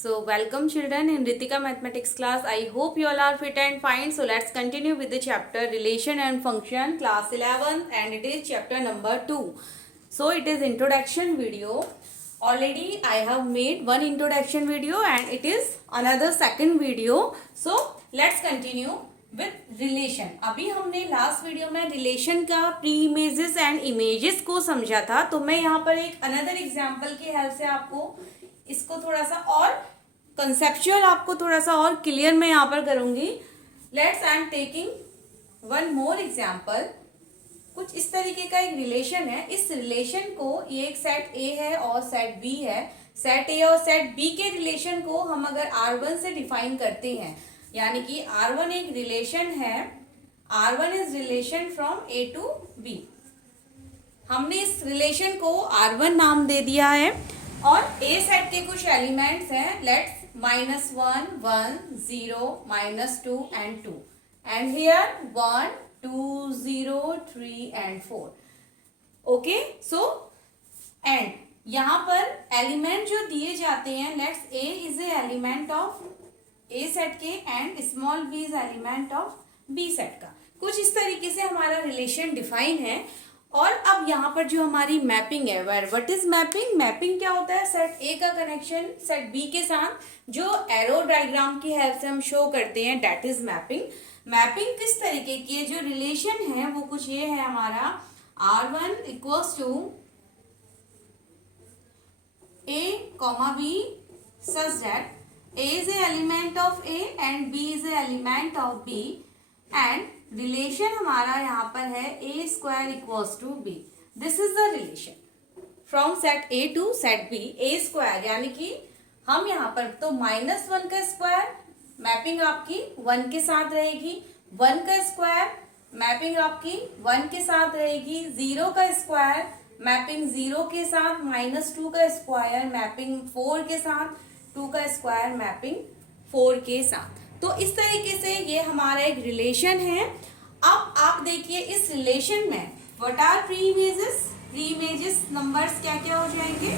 So welcome children in Ritika mathematics class. I hope you all are fit and fine. So let's continue with the chapter relation and function class 11 and it is chapter number 2. So it is introduction video. Already I have made one introduction video and it is another second video. So let's continue with relation. अभी हमने last video में relation का pre images and images को समझा था, तो मैं यहाँ पर एक अनदर एग्जांपल की हेल्प से आपको इसको थोड़ा सा और कंसेप्चुअल आपको थोड़ा सा और क्लियर मैं यहाँ पर करूंगी. Let's I am taking one more example. कुछ इस तरीके का एक रिलेशन है. इस रिलेशन को, ये एक सेट ए है और सेट बी है. सेट ए और सेट बी के रिलेशन को हम अगर R1 से डिफाइन करते हैं, यानी कि R1 एक रिलेशन है. R1 is relation from A to B. हमने इस रिलेशन को R1 नाम दे दिया है और ए सेट के कुछ एलिमेंट्स हैं. Let's -1 1 0 -2 and 2 and here 1 2 0 3 and 4. Okay, so and यहाँ पर एलिमेंट जो दिए जाते हैं, let's A is a element of A set के and small B is element of B set का. कुछ इस तरीके से हमारा रिलेशन डिफाइन है. और अब यहाँ पर जो हमारी मैपिंग है, व्हाट इज मैपिंग. मैपिंग क्या होता है? सेट ए का कनेक्शन सेट बी के साथ जो एरो डायग्राम की हेल्प से हम शो करते हैं, दैट इज मैपिंग. मैपिंग किस तरीके की है? जो रिलेशन है वो कुछ ये है हमारा. R1 equals to A comma B such that A is a element of A and B is a element of B and relation हमारा यहाँ पर है A square equals to B. This is the relation from set A to set B. A square यानी कि हम यहाँ पर तो -1 का स्क्वायर मैपिंग आपकी 1 के साथ रहेगी. 1 का स्क्वायर मैपिंग आपकी 1 के साथ रहेगी. 0 का स्क्वायर मैपिंग 0 के साथ. -2 का स्क्वायर मैपिंग 4 के साथ. 2 का स्क्वायर मैपिंग 4 के साथ. तो इस तरीके से ये हमारा एक रिलेशन है. अब आप देखिए इस रिलेशन में what are pre images. Pre images numbers क्या क्या हो जाएंगे?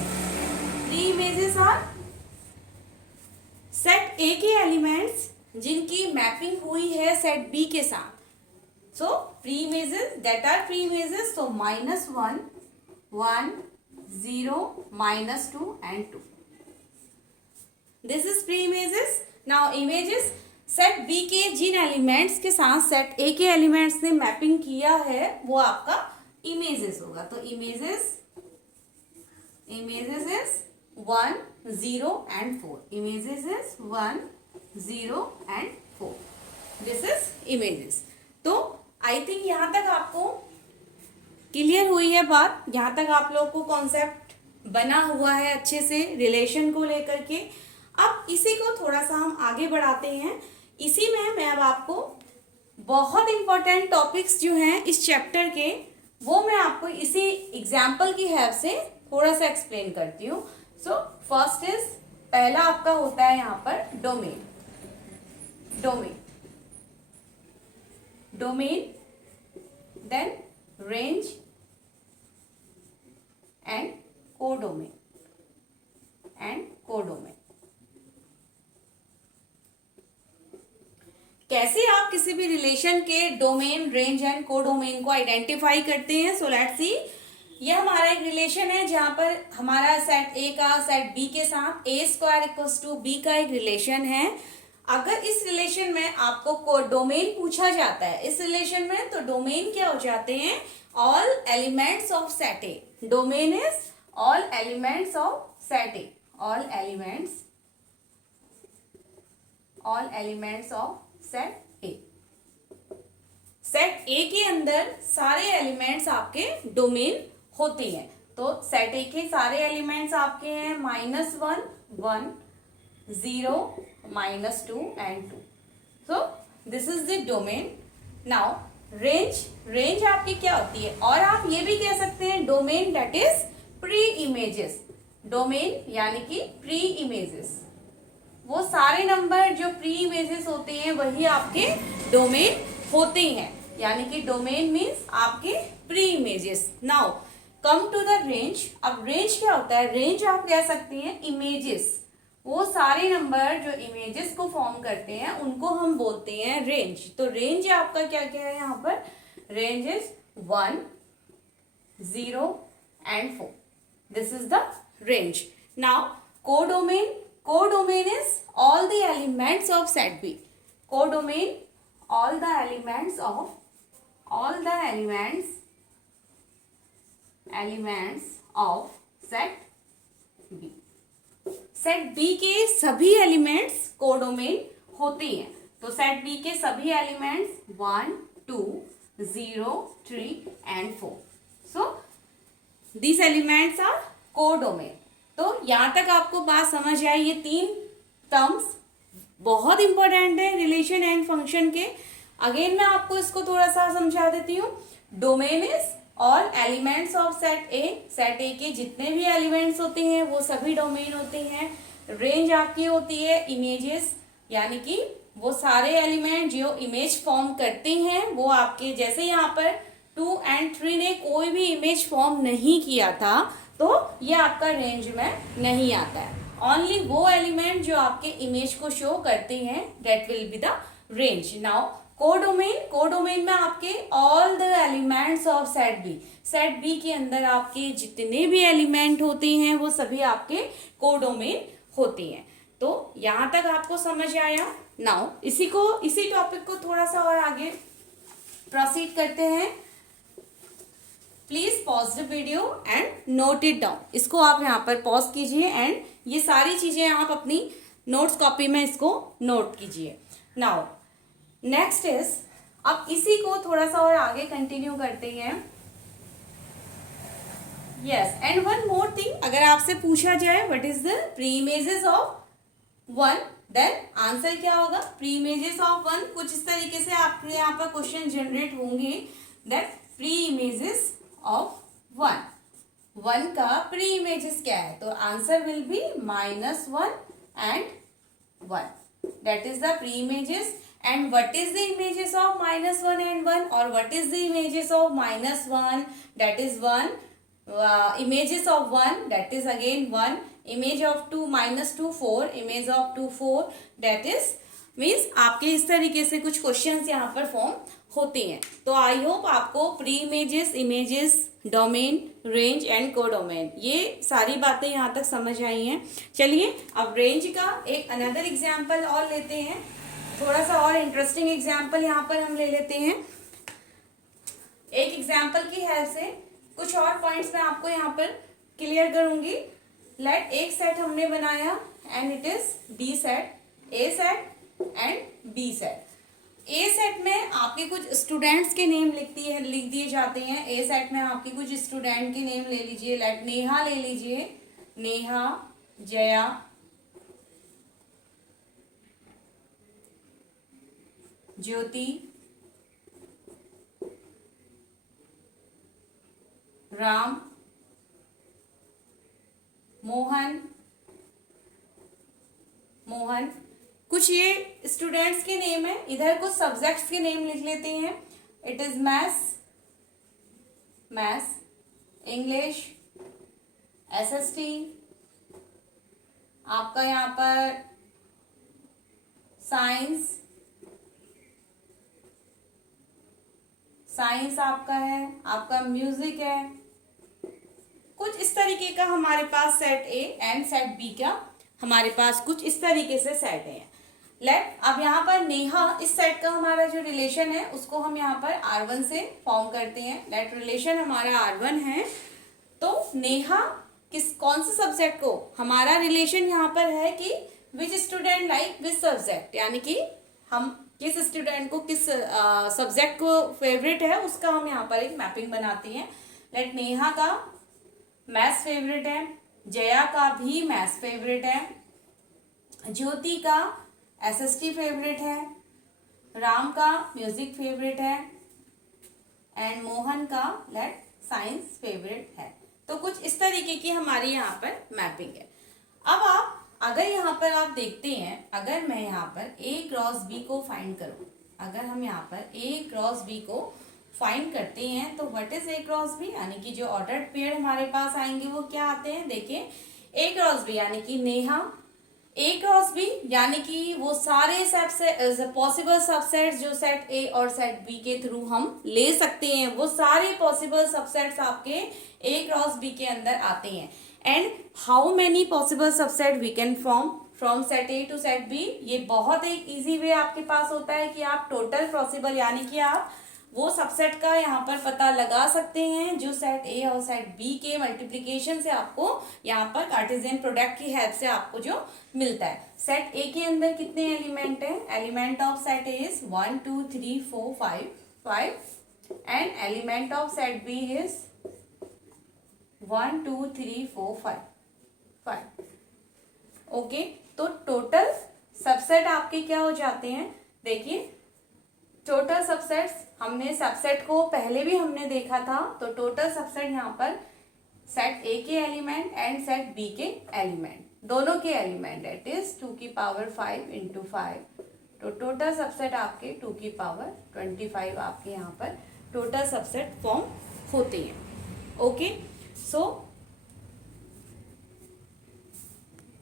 Pre images are set A के एलिमेंट्स जिनकी मैपिंग हुई है सेट बी के साथ. So pre images that are pre images. So -1 1 0 -2 and 2. This is pre images. Now images set B के जिन एलिमेंट्स के साथ सेट ए के एलिमेंट्स ने मैपिंग किया है वो आपका इमेजेस होगा. तो images is 1 0 and 4. Images is 1 0 and 4. This is images. तो आई थिंक यहां तक आपको क्लियर हुई है बात. यहां तक आप लोग को कॉन्सेप्ट बना हुआ है अच्छे से रिलेशन को लेकर के. अब इसी को थोड़ा सा हम आगे बढ़ाते हैं. इसी में मैं अब आपको बहुत इंपॉर्टेंट टॉपिक्स जो हैं इस चैप्टर के, वो मैं आपको इसी एग्जाम्पल की हेल्प से थोड़ा सा एक्सप्लेन करती हूँ. सो फर्स्ट इज, पहला आपका होता है यहाँ पर domain. Then range and codomain. कैसे आप किसी भी रिलेशन के डोमेन, रेंज एंड कोडोमेन को आइडेंटिफाई करते हैं? So let's see. ये हमारा एक रिलेशन है जहां पर हमारा सेट ए का सेट बी के साथ ए स्क्वायर इक्वल्स टू बी का एक रिलेशन है. अगर इस रिलेशन में आपको डोमेन पूछा जाता है इस रिलेशन में, तो डोमेन क्या हो जाते हैं? All elements of set A. Domain is all elements of set A. All elements of set A. Set A के अंदर सारे एलिमेंट्स आपके डोमेन होते हैं. तो सेट ए के सारे एलिमेंट्स आपके हैं -1 1 0 -2 and 2. So this is the domain. Now range आपकी क्या होती है? और आप ये भी कह सकते हैं domain that is pre images. Domain यानी कि प्री इमेजेस. वो सारे नंबर जो प्री इमेजेस होते हैं वही आपके डोमेन होते हैं. यानी कि डोमेन मीन्स आपके pre images. Now come to the range. अब रेंज क्या होता है? रेंज आप कह सकते हैं इमेजेस वो सारे नंबर जो इमेजेस को फॉर्म करते हैं उनको हम बोलते हैं रेंज। तो रेंज आपका क्या क्या है यहाँ पर, range is 1, 0 and 4. This is the range. Now codomain, codomain is all the elements of set B. Codomain, all the elements of set B. Set B के सभी एलिमेंट्स कोडोमेन होते हैं। तो सेट बी के सभी elements 1, 2, 0, 3 and 4. So this elements are codomain. तो यहाँ तक आपको बात समझ आई। ये 3 टर्म्स बहुत इंपॉर्टेंट है रिलेशन एंड फंक्शन के। अगेन मैं आपको इसको थोड़ा सा समझा देती हूँ। Domain is all elements of set A. Set A के जितने भी एलिमेंट्स होते हैं वो सभी डोमेन होते हैं। रेंज आपकी होती है इमेजेस, यानी कि वो सारे एलिमेंट जो इमेज फॉर्म करते हैं वो आपके, जैसे यहाँ पर 2 and 3 ने कोई भी इमेज फॉर्म नहीं किया था तो ये आपका रेंज में नहीं आता है। ओनली वो एलिमेंट जो आपके इमेज को शो करते हैं that will be the range. Now codomain, codomain में आपके all the elements of set B. Set B के अंदर आपके जितने भी एलिमेंट होते हैं वो सभी आपके कोडोमेन होते हैं। तो यहां तक आपको समझ आया। नाउ इसी टॉपिक को थोड़ा सा और आगे प्रोसीड करते हैं। Please pause the video and note it down. इसको आप यहाँ पर पॉज कीजिए एंड ये सारी चीजें आप अपनी नोट्स कॉपी में इसको नोट कीजिए। नाउ नेक्स्ट इज, अब इसी को थोड़ा सा और आगे कंटिन्यू करते हैं। Yes, and one more thing, अगर आपसे पूछा जाए what is the pre images of 1, then answer क्या होगा, प्री इमेजेस ऑफ 1। कुछ इस तरीके से आपके यहाँ पर क्वेश्चन जनरेट होंगे दैट प्री इमेजेस ऑफ 1 का प्री इमेजेस क्या है, तो answer will be -1 and 1. That is the pre images. And what is the images of -1 and 1, or what is the images of -1? That is 1. Images of 1, that is again 1. Image of 2, -2, 4. Image of 2, 4. That is means आपके इस तरीके से कुछ questions यहाँ पर form होते हैं। तो आई होप आपको pre images, images, domain, range and codomain ये सारी बातें यहाँ तक समझ आई हैं। चलिए अब रेंज का एक अनदर एग्जाम्पल और लेते हैं। थोड़ा सा और इंटरेस्टिंग एग्जाम्पल यहाँ पर हम ले लेते हैं। एक एग्जाम्पल की हेल्प से कुछ और पॉइंट्स मैं आपको यहाँ पर क्लियर करूंगी। लेट एक सेट हमने बनाया and it is the set, A set and B set. A set में आपके कुछ स्टूडेंट्स के नेम लिख दिए जाते हैं। ए सेट में आपके कुछ स्टूडेंट के नेम ले लीजिए। लेट नेहा ले लीजिए, नेहा, जया, ज्योति, राम, मोहन। कुछ ये स्टूडेंट्स के नेम है। इधर कुछ सब्जेक्ट्स के नेम लिख लेते हैं। It is maths, English, SST, आपका यहाँ पर साइंस आपका है, आपका म्यूजिक है। कुछ इस तरीके का हमारे पास set A and set B का हमारे पास कुछ इस तरीके से सेट है। लेट अब यहाँ पर नेहा, इस सेट का हमारा जो रिलेशन है उसको हम यहाँ पर R1 से फॉर्म करते हैं। लेट रिलेशन हमारा R1 है। तो नेहा कौन से सब्जेक्ट को, हमारा रिलेशन यहाँ पर है कि which student like which subject, यानी कि हम किस स्टूडेंट को किस सब्जेक्ट को फेवरेट है उसका हम यहाँ पर एक मैपिंग बनाते हैं। लेट नेहा का मैथ्स फेवरेट है, जया का भी मैथ्स फेवरेट है, ज्योति का एसएसटी फेवरेट है, राम का म्यूजिक फेवरेट है एंड मोहन का लेट साइंस फेवरेट है। तो कुछ इस तरीके की हमारी यहाँ पर मैपिंग है। अब आप अगर यहाँ पर आप देखते हैं, अगर मैं यहाँ पर A क्रॉस B को फाइंड करूँ, अगर हम यहाँ पर A क्रॉस B को फाइंड करते हैं तो what is A cross B, यानी कि जो ऑर्डर्ड पेयर हमारे पास आएंगे वो क्या आते हैं। देखिए A क्रॉस B यानी कि नेहा, ए क्रॉस बी यानी कि वो सारे पॉसिबल सबसेट्स जो सेट ए और सेट बी के थ्रू हम ले सकते हैं, वो सारे पॉसिबल सबसेट्स आपके ए क्रॉस बी के अंदर आते हैं. And how many possible subset we can form from set A to set B. ये बहुत एक इजी वे आपके पास होता है कि आप टोटल पॉसिबल यानी कि आप वो सबसेट का यहाँ पर पता लगा सकते हैं जो सेट ए और सेट बी के मल्टीप्लीकेशन से आपको यहाँ पर कार्टेशियन प्रोडक्ट की हेल्प से आपको जो मिलता है. सेट ए के अंदर कितने एलिमेंट हैं? Element of set A is 1 2 3 4 5 and element of set B is 1 2 3 4 5. Okay, तो टोटल सबसेट आपके क्या हो जाते हैं? देखिए टोटल सबसेट्स, हमने सबसेट को पहले भी हमने देखा था. तो टोटल सबसेट यहाँ पर सेट ए के एलिमेंट एंड सेट बी के एलिमेंट, दोनों के एलिमेंट दैट इज 2 की पावर 5 इंटू 5. तो टोटल सबसेट आपके 2 की पावर 25 आपके यहाँ पर टोटल सबसेट फॉर्म होते हैं. ओके, सो